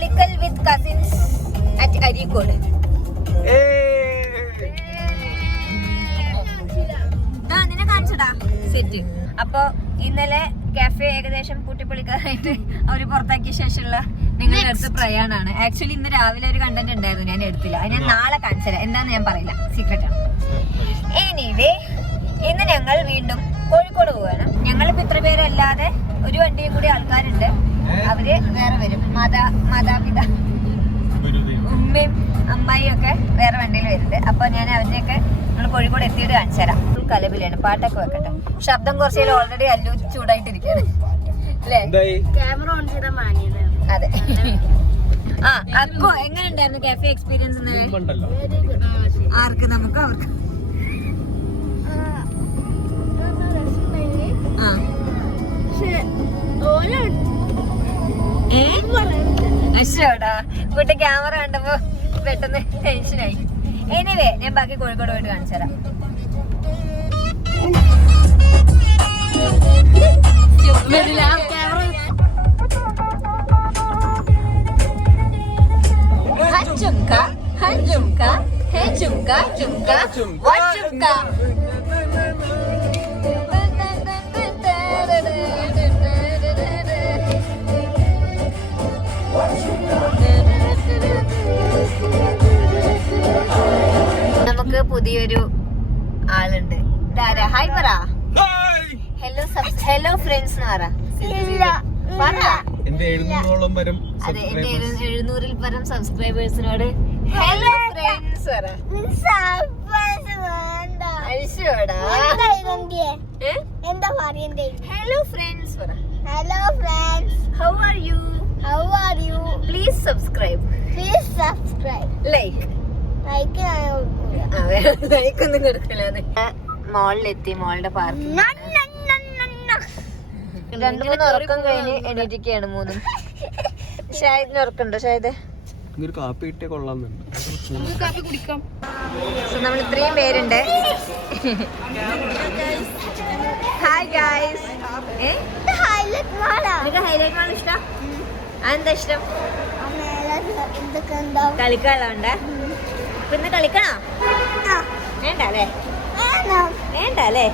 Pulikkal with cousins at Areekode. നിന്നെ കാണിച്ചടാ set. അപ്പൊ ഇന്നലെ കാഫെ ഏകദേശം പൂട്ടിപ്പൊളിക്കാനായിട്ട് അവര് പുറത്താക്കിയ ശേഷമുള്ള നിങ്ങളുടെ അടുത്ത് പ്രയാണാണ്. ആക്ച്വലി ഇന്ന് രാവിലെ ഒരു കണ്ടന്റ് ഉണ്ടായിരുന്നു, ഞാൻ എടുത്തില്ല. അത് ഞാൻ നാളെ കാണിച്ചുതരാം. എന്താന്ന് ഞാൻ പറയില്ല, സീക്രട്ട് ആണ്. എനിവേ ഇന്ന് ഞങ്ങൾ വീണ്ടും കോഴിക്കോട് പോവാണ്. ഞങ്ങളിപ്പോ ഇത്ര പേരല്ലാതെ ഒരു വണ്ടിയും കൂടി ആൾക്കാരുണ്ട്. അവര് വേറെ വരും. മാതാപിത ഉമ്മയും അമ്മായിയും ഒക്കെ വേറെ വണ്ടിയിൽ വരുന്നുണ്ട്. അപ്പൊ ഞാൻ അവരെയൊക്കെ നമ്മൾ കോഴിക്കോട് എത്തിയിട്ട് കാണിച്ചു തരാം. ഫുൾ കലബിലാണ്. പാട്ടൊക്കെ വെക്കട്ടെ. ശബ്ദം കുറച്ച് ഓൾറെഡി അല്ലു ചൂടായിട്ടിരിക്കുകയാണ് അല്ലേ? ക്യാമറ ഓൺ ചെയ്ത മാനിയാണ്. അതെ. ആ അക്കോ എങ്ങനെ ഉണ്ടായിരുന്നു കാഫെ എക്സ്പീരിയൻസ്? ആർക്ക്? നമുക്ക് അവർക്ക്. അശ്വടാ കുട്ടി ക്യാമറ കണ്ടപ്പോ പെട്ടെന്ന് ടെൻഷനായി. എനിവേ ഞാൻ ബാക്കി കോഴിക്കോട് പോയിട്ട് കാണിച്ചു തരാം. നമുക്ക് പുതിയൊരു ആളുണ്ട്. ഹായ് പറ. ഹലോ ഫ്രണ്ട്സ് എന്ന് പറ. എന്റെ 700-ഓളം വരും. അതെ, എന്റെ 700-ൽ പരം സബ്സ്ക്രൈബേഴ്സിനോട് ഹലോ ഫ്രണ്ട്സ് പറ. എന്താ പറയണ്ടേ? ഹലോ ഫ്രണ്ട്സ് പറ. Hello friends, how are you? How are you? Please subscribe. Please subscribe. Like like ഒന്നും കൊടുക്കില്ല. മോളിലെത്തി. മോളുടെ പാർക്കിംഗ്. 2-3 ഉറക്കം കഴിഞ്ഞ് എണീറ്റിരിക്കുകയാണ് മൂന്നും. ഷാഹിദിന് ഉറക്കണ്ടോ? ഷാഹിദ് കാപ്പി കിട്ടിയ കൊള്ളാമെന്നുണ്ട്. നമ്മൾ ഇത്രയും പേരുണ്ട്. Hi guys. നിനക്ക് ഹൈലൈറ്റ് മാൾ ഇഷ്ടം? അതെന്താ ഇഷ്ടം? കളിക്കാനുണ്ട്. അപ്പൊ ഇന്ന് കളിക്കണോ? വേണ്ട അല്ലേ? വേണ്ട അല്ലേ?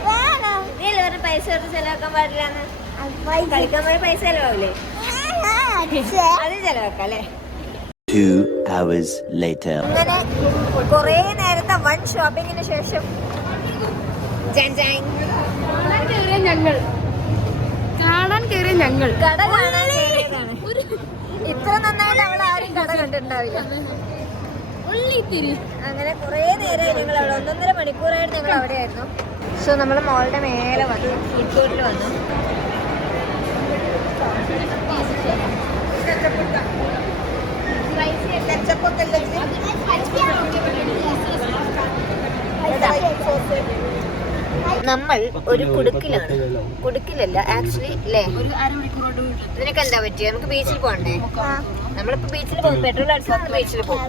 നീ എല്ലാവരും പൈസ കൊടുത്ത് ചെലവാക്കാൻ പാടില്ലാന്ന്. കളിക്കാൻ പോയി പൈസ ചെലവാവില്ലേ? അത് ചെലവാക്കാം അല്ലേ? 2 hours later. അങ്ങനെ കൊറേ നേരത്തെ വൺ ഷോപ്പിങ്ങിന് ശേഷം കാണാൻ കയറിയ ഞങ്ങൾ കട കാണാൻ കയറിയതാണ്. ഇത്ര നന്നായിട്ട് അവിടെ ആരും കട കണ്ടിട്ടുണ്ടാവില്ല. അങ്ങനെ കുറെ നേരമായി ഞങ്ങൾ അവിടെ 1.5 മണിക്കൂറായിട്ട് ഞങ്ങൾ അവിടെ ആയിരുന്നു. സോ നമ്മൾ മോളുടെ മേലെ വന്നു, ഫുഡ് കോർട്ടിൽ വന്നു. നമ്മൾ ഒരു കുടുക്കിലല്ല ആക്ച്വലി അല്ലേ? നിനക്ക് എന്താ പറ്റിയ? നമുക്ക് ബീച്ചിൽ പോകണ്ടേ? നമ്മളിപ്പോ ബീച്ചിൽ പോകും. പെട്രോൾ അടിച്ചു ബീച്ചിൽ പോകും.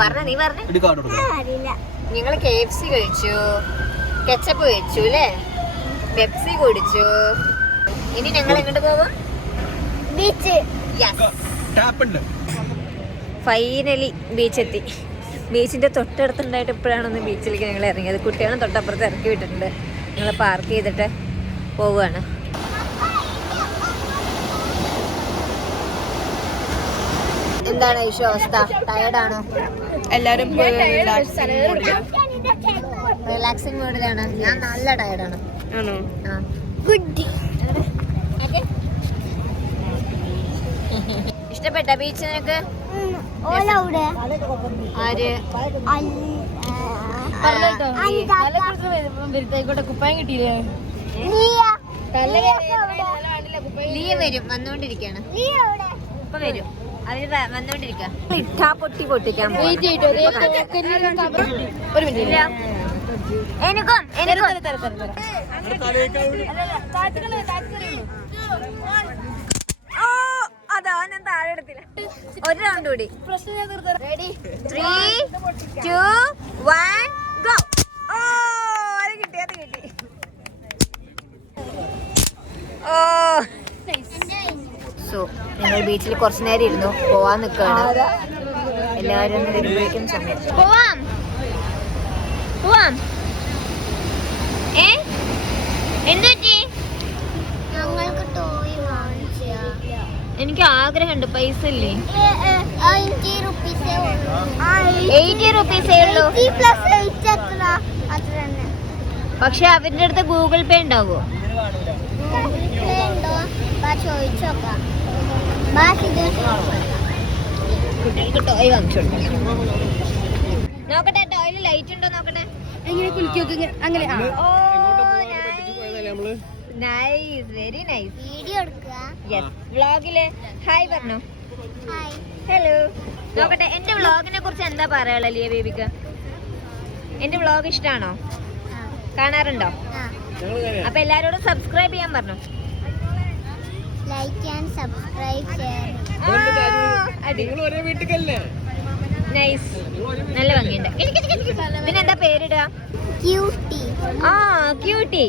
പറഞ്ഞ നീ പറഞ്ഞ ഞങ്ങള് KFC കഴിച്ചു, കെച്ചപ്പ് കഴിച്ചു അല്ലേ, പെപ്സി കുടിച്ചു. ഇനി ഞങ്ങൾ എങ്ങോട്ട് പോകും? ബീച്ച്. ഫൈനലി ബീച്ചെത്തി. ബീച്ചിന്റെ തൊട്ടടുത്തുണ്ടായിട്ട് ഇപ്പോഴാണ് ബീച്ചിലേക്ക് ഞങ്ങൾ ഇറങ്ങിയത്. കുട്ടികളും തൊട്ടപ്പുറത്ത് ഇറക്കി വിട്ടിട്ടുണ്ട്. ഞങ്ങൾ പാർക്ക് ചെയ്തിട്ട് പോവുകയാണ്. എന്താണ് ഈശോ അവസ്ഥ? ടയർഡാണോ? എല്ലാരും റിലാക്സിംഗ് മോഡിലാണ്. ഞാൻ നല്ല ടയർഡാണ്. ഇഷ്ടപ്പെട്ട ബീച്ച് നിനക്ക്? ആര് കുപ്പായം കിട്ടിയില്ലേ? ലീ വരും, വന്നോണ്ടിരിക്കാണ്. ഇപ്പൊ വരും, അവര് വന്നോണ്ടിരിക്കാം. ഇട്ടാ പൊട്ടിക്കാൻ ഒരു മിനിറ്റ്. എനിക്കും അതാ ഞാൻ താഴെ എടുത്തില്ല. ഒരു റൗണ്ട് കൂടി. Ready 3, 2, 1 go. ഓ അത് കിട്ടി. ഓ സോ ഞങ്ങൾ ബീച്ചിൽ കുറച്ചു നേരം ഇരുന്നു, പോവാൻ നിൽക്കുകയാണ്. എല്ലാവരും ഒന്ന് വരുമ്പോഴേക്കും സമയം പോവാം. എന്തുപറ്റി? എനിക്ക് ആഗ്രഹമുണ്ട്, പൈസ ഇല്ലേ? 80 റുപ്പീസേ ഉള്ളൂ. പക്ഷെ അവരുടെ അടുത്ത് ഗൂഗിൾ പേ ഉണ്ടാവോ? കുട്ടികൾക്ക് ടോയ് വാങ്ങിച്ചു നോക്കട്ടെ. ടോയില് ലൈറ്റ് ഉണ്ടോ നോക്കട്ടെ. എങ്ങനെ കുളിക്കൊക്കെ അങ്ങനെ നൈസ്, വെരി നൈസ്. വീഡിയോ വ്ളോഗില് ഹായ് പറഞ്ഞോ. ഹലോ. നോക്കട്ടെ എന്റെ വ്ളോഗിനെ കുറിച്ച് എന്താ പറയാ ലിയ ബേബിക്ക്? എന്റെ വ്ളോഗ് ഇഷ്ടാണോ? കാണാറുണ്ടോ? അപ്പൊ എല്ലാരോടും സബ്സ്ക്രൈബ് ചെയ്യാൻ പറഞ്ഞു. Like and subscribe share. Nice, നല്ല ഭംഗിയുണ്ട്. പിന്നെന്താ പേരിടുക? ക്യൂട്ടി. ആ cutie,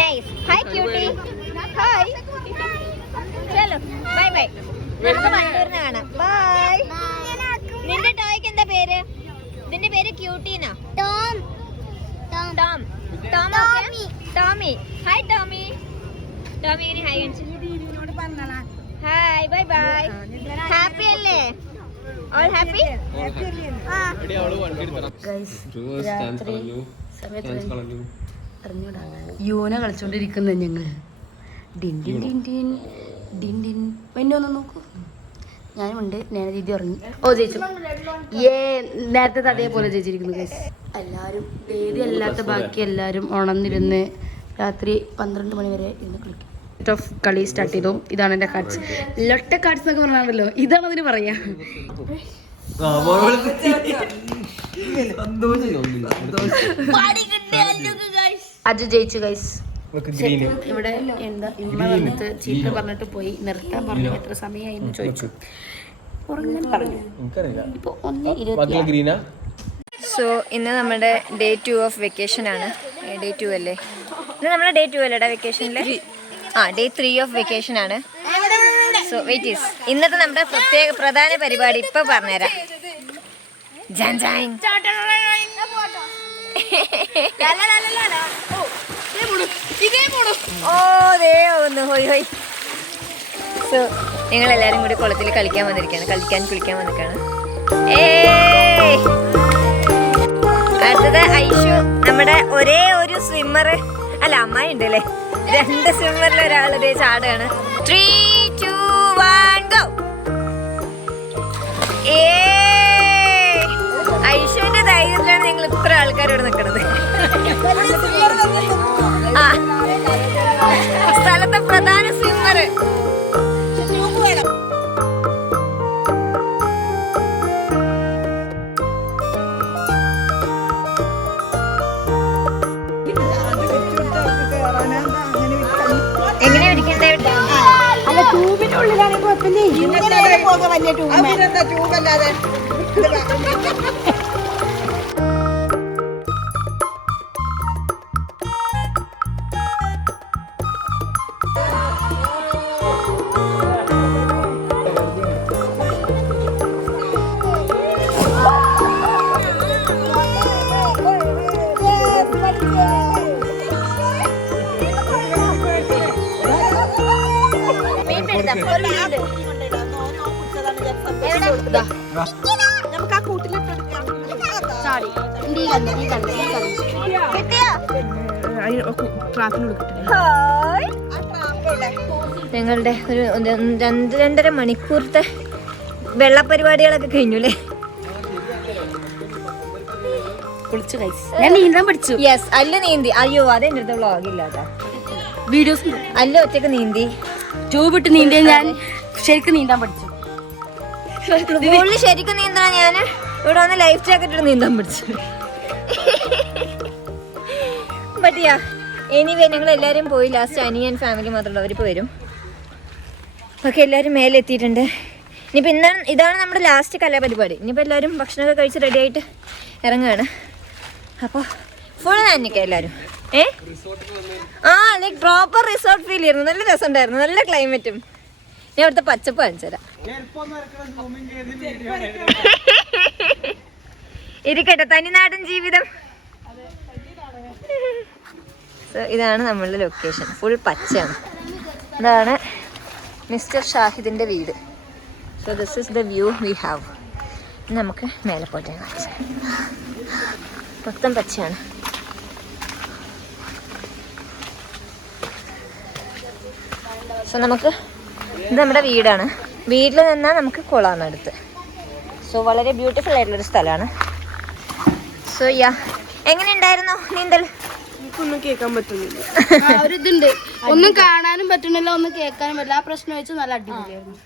nice. Hi cutie. Hi. ചലോ ബൈ ബൈ. നമുക്ക് മണ്ടൂരിന്ന് കാണാം. ബൈ. നിന്റെ ടോയ്ക്ക് എന്താ പേര്? ഇതിന്റെ പേര് ക്യൂട്ടീനാ? Tom. Tom. Tommy. Hi Tommy. Tommy ഇനി ഹായ് കാണിച്ചു. Hi bye bye. ഹാപ്പി അല്ലേ? All happy? യൂന കളിച്ചോണ്ടിരിക്കുന്ന ഞങ്ങൾ ഡിൻ ഡിൻ ഡിൻ ഡിൻ ഡിൻ ഡിൻ. പിന്നെ ഒന്ന് നോക്കൂ, ഞാനുണ്ട്. ഞാൻ ദീദി ഉറങ്ങി. ഓ ജയിച്ചു. നേരത്തെ അതേപോലെ ജയിച്ചിരിക്കുന്നു ഗൈസ്. എല്ലാവരും ദീദി അല്ലാത്ത ബാക്കി എല്ലാവരും ഉണർന്നിരുന്ന് രാത്രി 12 മണി വരെ ഇരുന്ന് കളിക്കും. ഓഫ് കളി സ്റ്റാർട്ട് ചെയ്തു. ഇതാണ് എൻ്റെ കാർഡ്സ്. ലൊട്ട കാർഡ്സ് എന്നൊക്കെ പറഞ്ഞാണല്ലോ, ഇതാണ് അതിന് പറയാ. അജു ജയിച്ചു ഗൈസ്. ഇവിടെ എന്താ ഇമ്മ വന്നിട്ട് ചീത്ത പറഞ്ഞിട്ട് പോയി. നിർത്താൻ പറഞ്ഞു. എത്ര സമയമായി എന്ന് ചോദിച്ചു. ഉറങ്ങാൻ പറഞ്ഞു. ഇപ്പൊ 1:20. സോ ഇന്ന് നമ്മുടെ ഡേ 2 ഓഫ് വെക്കേഷൻ ആണ്. ഡേ 2 അല്ലേ ഇന്ന്? നമ്മുടെ ഡേ 2 അല്ലേടാ വെക്കേഷനിൽ? ഡേ 3 ഓഫ് വെക്കേഷൻ ആണ്. സോ വെയിറ്റ് ഈസ് ഇന്നത്തെ നമ്മുടെ പ്രധാന പരിപാടി ഇപ്പൊ പറഞ്ഞുതരാം. സോ ഞങ്ങൾ എല്ലാരും കൂടി കുളത്തിൽ കളിക്കാൻ വന്നിരിക്കുകയാണ്. കുളിക്കാൻ വന്നിരിക്കുകയാണ്. അടുത്തത് ഐഷു, നമ്മുടെ ഒരേ ഒരു സ്വിമ്മർ. അല്ല, അമ്മായി ഉണ്ട് അല്ലേ? 2 സ്വിമ്മറിൽ ഒരാൾ ഇതേ ചാടുകയാണ്. 3, 2, 1 ഗോ. ഐഷുവിന്റെ ധൈര്യത്തിലാണ് ഞങ്ങൾ ഇത്ര ആൾക്കാർ ഇവിടെ നിൽക്കുന്നത്. സ്ഥലത്തെ പ്രധാന സ്വിമ്മർ. എങ്ങനെയാ പിടിക്കണ്ടേ? അല്ല, ട്യൂബിനുള്ളിലാണ് വലിയ ട്യൂബല്ലാതെ. നമുക്ക് ആ കൂട്ടിലിട്ടെടുക്കാം. ഞങ്ങളുടെ ഒരു 2-2.5 മണിക്കൂറത്തെ വെള്ളപരിപാടികളൊക്കെ കഴിഞ്ഞു അല്ലേ? ഞാൻ നീന്താൻ പഠിച്ചു. യെസ്, അല്ല നീന്തി. അയ്യോ, അതെന്റെ അടുത്ത് വ്ളോഗില്ലാട്ടാ. വീഡിയോസ് അല്ല ഒറ്റക്ക് നീന്തി, ട്യൂബ് ഇട്ട് നീന്തിയ ഞാൻ ശരിക്കും നീന്താൻ പഠിച്ചു. ശരിക്കും നീന്തണ. ഞാൻ ഇവിടെ വന്ന് ലൈഫ് ജാക്കറ്റ് ഇട്ട് നീന്താൻ പഠിച്ചു. പറ്റിയാ? എനിവേ ഞങ്ങൾ എല്ലാവരും പോയി. ലാസ്റ്റ് അനിയൻ ഫാമിലി മാത്രമല്ല, അവരിപ്പോൾ വരും. ഓക്കെ, എല്ലാവരും മേലെ എത്തിയിട്ടുണ്ട്. ഇനിയിപ്പോൾ ഇതാണ് നമ്മുടെ ലാസ്റ്റ് കലാപരിപാടി. ഇനിയിപ്പോൾ എല്ലാവരും ഭക്ഷണമൊക്കെ കഴിച്ച് റെഡി ആയിട്ട് ഇറങ്ങുകയാണ്. അപ്പോൾ ഫുൾ നന്ദിക്കാം എല്ലാവരും. ലൈക്ക് പ്രോപ്പർ റിസോർട്ട് ഫീൽ ചെയ്യുന്നു. നല്ല രസമുണ്ടായിരുന്നു, നല്ല ക്ലൈമറ്റും. ഞാൻ അവിടുത്തെ പച്ചപ്പ് കാണിച്ചു തരാം. ഇരിക്കട്ടെ, തനിനാടൻ ജീവിതം. സോ ഇതാണ് നമ്മളുടെ ലൊക്കേഷൻ. ഫുൾ പച്ചയാണ്. ഇതാണ് മിസ്റ്റർ ഷാഹിദിന്റെ വീട്. So this is the view we have. നമുക്ക് മേലെ പോയിട്ട് കാണിച്ചു. മൊത്തം പച്ചയാണ്. സോ നമുക്ക് ഇത് നമ്മുടെ വീടാണ്. വീട്ടിൽ നിന്നാൽ നമുക്ക് കുളമാണ് അടുത്ത്. സോ വളരെ ബ്യൂട്ടിഫുൾ ആയിട്ടുള്ളൊരു സ്ഥലമാണ്. സോ യാ, എങ്ങനെ ഉണ്ടായിരുന്നു നീന്തൽ? ഒന്നും കേൾക്കാൻ പറ്റുന്നില്ല. ഒരിതുണ്ട്, ഒന്നും കാണാനും പറ്റുന്നില്ല, ഒന്നും കേൾക്കാനും പറ്റില്ല. ആ പ്രശ്നം വെച്ച് നല്ല അടിപൊളിയായിരുന്നു.